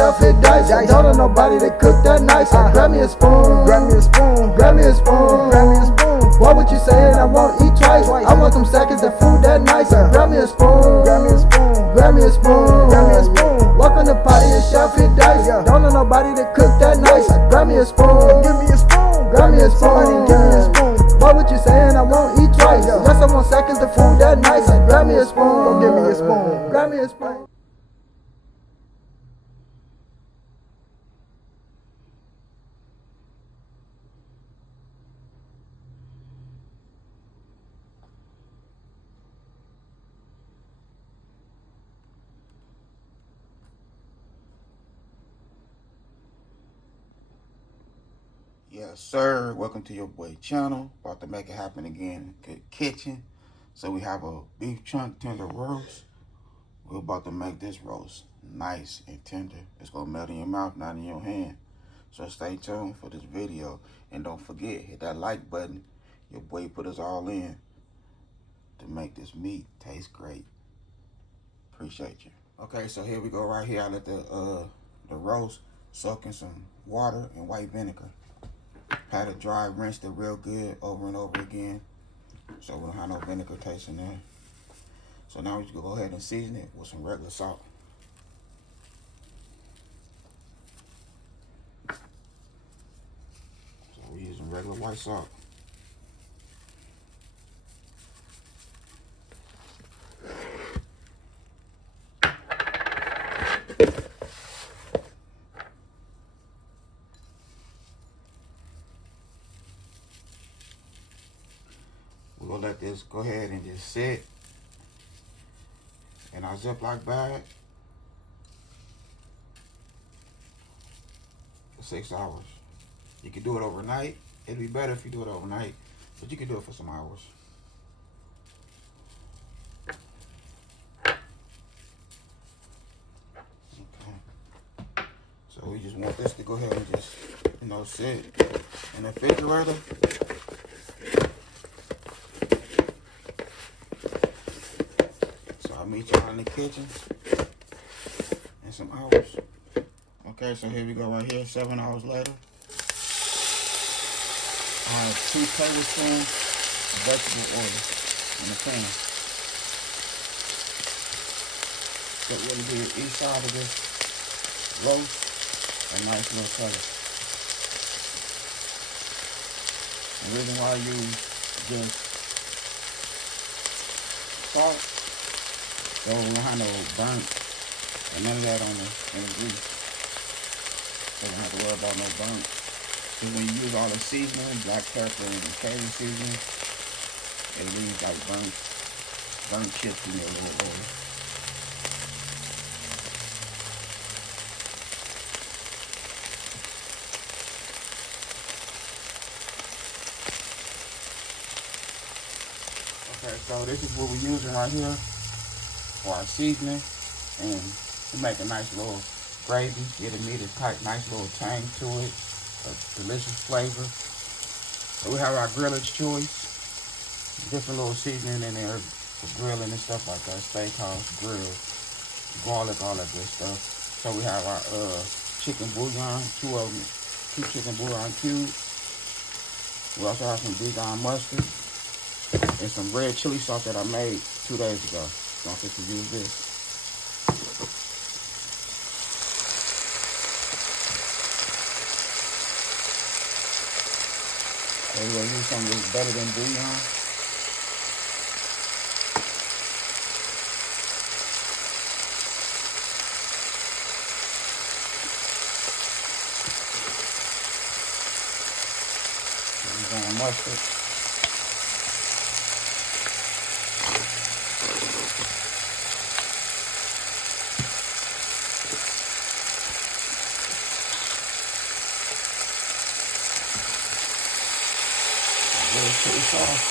shelf, it dice. Don't know nobody that cook that nice. Grab me a spoon, grab me a spoon, grab me a spoon, grab me a spoon. What would you say? I won't eat twice. I want them seconds of food that nice. Grab me a spoon, grab me a spoon, grab me a spoon, grab me a spoon. Walk on the potty and shelf, it dice. Don't know nobody that cook that nice. Grab me a spoon, give me a spoon, grab me a spoon, give me a spoon. What would you say? I won't eat twice. Yes, I want seconds of food that nice. Grab me a spoon, go give me a spoon, grab me a spoon. Yes, sir. Welcome to your boy channel. About to make it happen again. Good kitchen. So we have a beef chunk tender roast. We're about to make this roast nice and tender. It's gonna melt in your mouth, not in your hand. So stay tuned for this video. And don't forget, hit that like button. Your boy put us all in to make this meat taste great. Appreciate you. Okay, so here we go right here. I let the roast soak in some water and white vinegar. Pat it dry, rinsed it real good over and over again, so we don't have no vinegar taste in there. So now we just go ahead and season it with some regular salt. So we're using regular white salt. We're gonna let this go ahead and just sit in our Ziploc bag for 6 hours. You can do it overnight. It'd be better if you do it overnight, but you can do it for some hours. Okay. So we just want this to go ahead and just, sit in the refrigerator. I'll meet y'all in the kitchen in some hours. Okay, so here we go right here, 7 hours later. I have 2 tablespoons of vegetable oil in the pan. So we're gonna give each side of this roast a nice little color. The reason why I use just salt, so we don't have no burnt and none of that in the grease. So we don't have to worry about no burnt. Because when you use all the seasoning, black pepper and Cajun seasoning, it leaves like burnt chips in there a little oil. Okay, so this is what we're using right here for our seasoning, and to make a nice little gravy. Get the meat a nice little tang to it, a delicious flavor. So we have our griller's choice, different little seasoning in there for grilling and stuff like that, steakhouse, grill, garlic, all that good stuff. So we have our chicken bouillon, 2 chicken bouillon cubes. We also have some Dijon mustard and some red chili sauce that I made 2 days ago. Don't forget to use this. So we're gonna use some of this better than bouillon. We're going mustard. Chili sauce.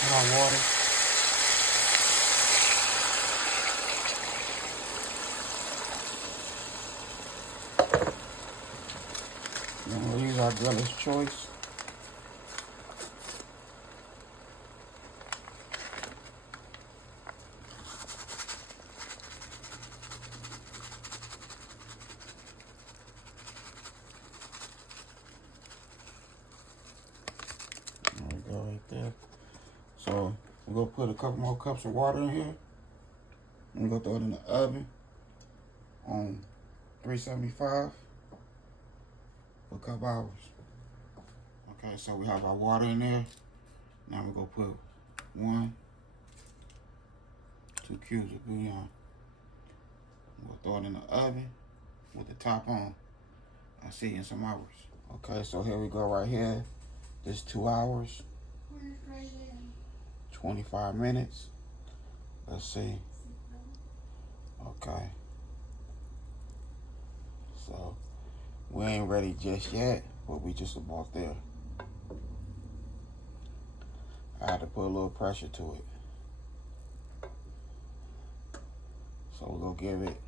Put on water. Then we'll use our griller's choice. We're gonna put a couple more cups of water in here. We're gonna throw it in the oven on 375 for a couple hours. Okay, so we have our water in there. Now we're gonna put 2 cubes of bouillon. We'll throw it in the oven with the top on. I'll see you in some hours. Okay, so here we go right here. This 2 hours, 25 minutes. Let's see. Okay. So we ain't ready just yet, but we just about there. I had to put a little pressure to it. So we're gonna give it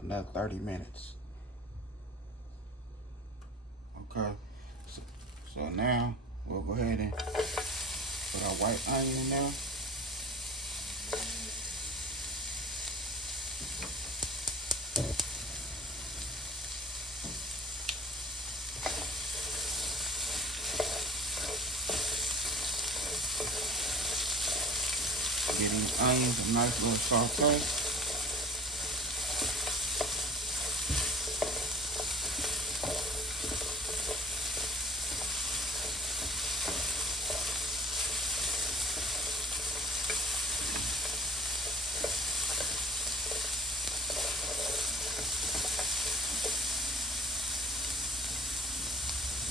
another 30 minutes. Okay, so now we'll go ahead and put our white onion in there. Give these onions a nice little saute.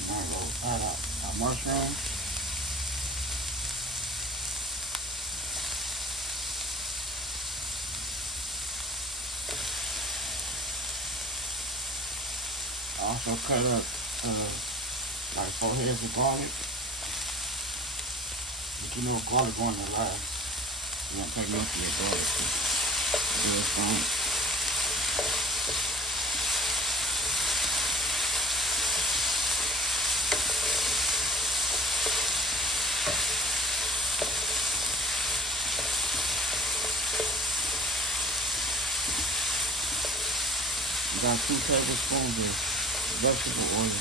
Now we'll add our mushrooms. I also cut up like 4 heads of garlic. But you know garlic going to last. You want to take most of your garlic. Do it strong. You got 2 tablespoons of vegetable oil.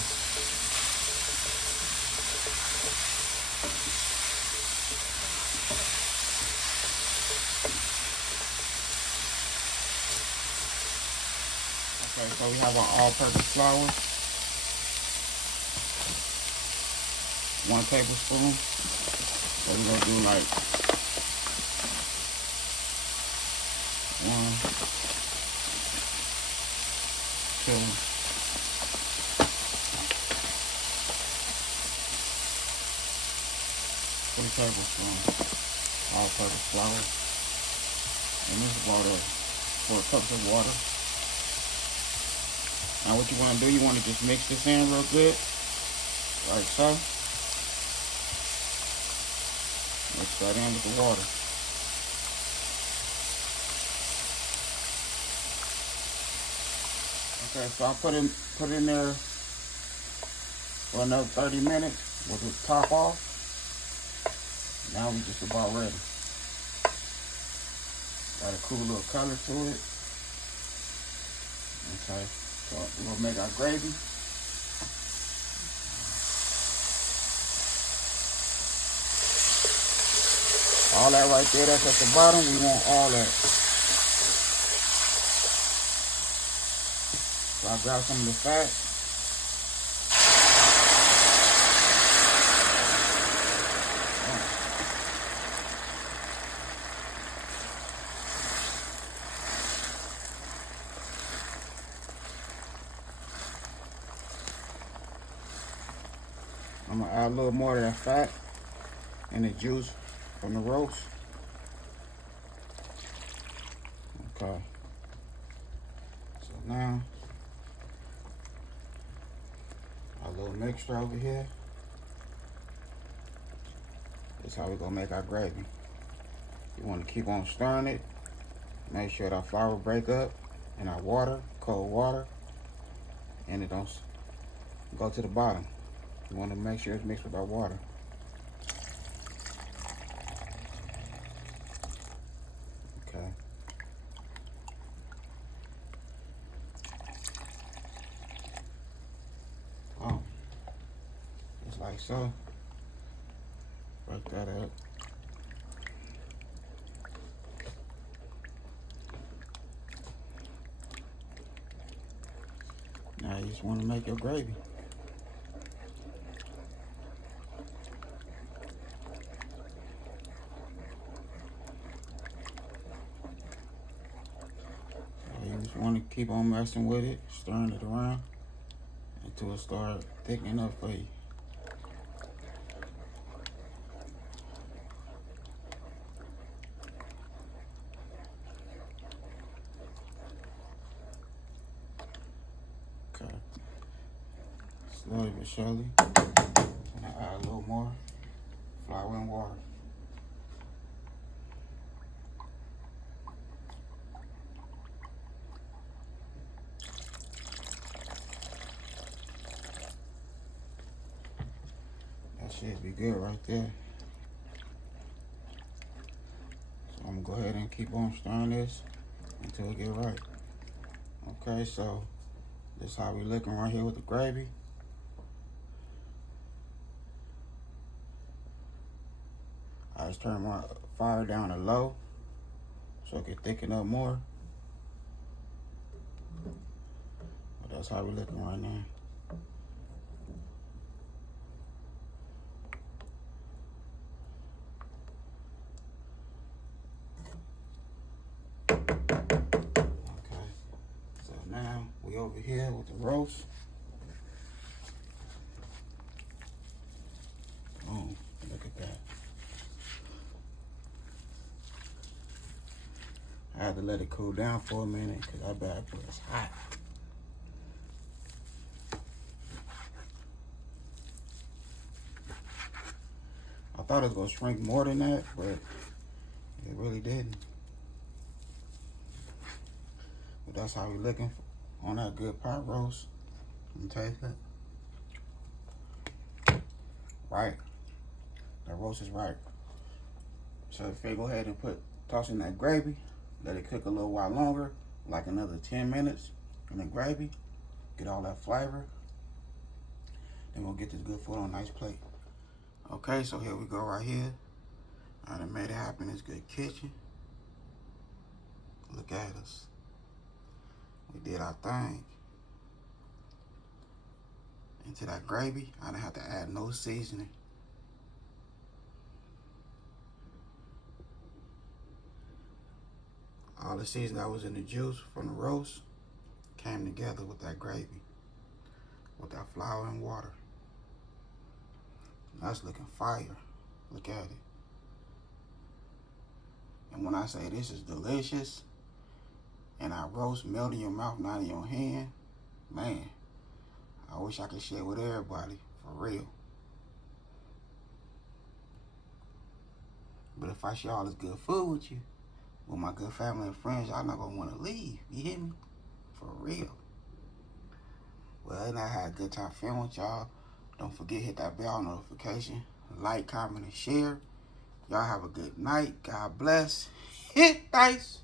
Okay, so we have our all-purpose flour. 1 tablespoon. So we're gonna do like 1, 2, 3 tablespoons all-purpose flour, and this is about 4 cups of water. Now what you want to do, you want to just mix this in real good, like so. Mix that in with the water. Okay, so I put it in there for another 30 minutes with the top off. Now we just about ready. Got a cool little color to it. Okay, so we're gonna make our gravy. All that right there, that's at the bottom, we want all that. So I grab some of the fat. I'm gonna add a little more of that fat and the juice from the roast. Okay. So now, our little mixture over here. This is how we're gonna make our gravy. You wanna keep on stirring it. Make sure that flour break up in our water, cold water, and it don't go to the bottom. You want to make sure it's mixed with our water. Okay. Oh, just like so. Break that up. just want to make your gravy. You just want to keep on messing with it, stirring it around until it starts thickening up for you. Okay. Slowly but surely, I'm gonna add a little more flour and water. That should be good right there. So I'm gonna go ahead and keep on stirring this until it get right. Okay, so this is how we looking right here with the gravy. I just turn my fire down to low so it can thicken up more. But that's how we looking right now. Okay, so now we over here with the roast. Oh, look at that. I had to let it cool down for a minute because that bad boy is hot. I thought it was gonna shrink more than that, but it really didn't. But that's how we looking on that good pot roast. Let me taste it. Right. That roast is right. So if you go ahead and toss in that gravy, let it cook a little while longer, like another 10 minutes in the gravy, get all that flavor. Then we'll get this good food on a nice plate. Okay, so here we go right here. I done made it happen in this good kitchen. Look at us. We did our thing. Into that gravy, I didn't have to add no seasoning. All the seasoning that was in the juice from the roast came together with that gravy, with that flour and water. That's looking fire. Look at it. And when I say this is delicious, and our roast melt in your mouth, not in your hand, man, I wish I could share with everybody, for real. But if I share all this good food with you, with my good family and friends, y'all not gonna wanna leave, you hear me? For real. Well, and I had a good time filming with y'all. Don't forget, hit that bell notification, like, comment, and share. Y'all have a good night. God bless. Hit dice.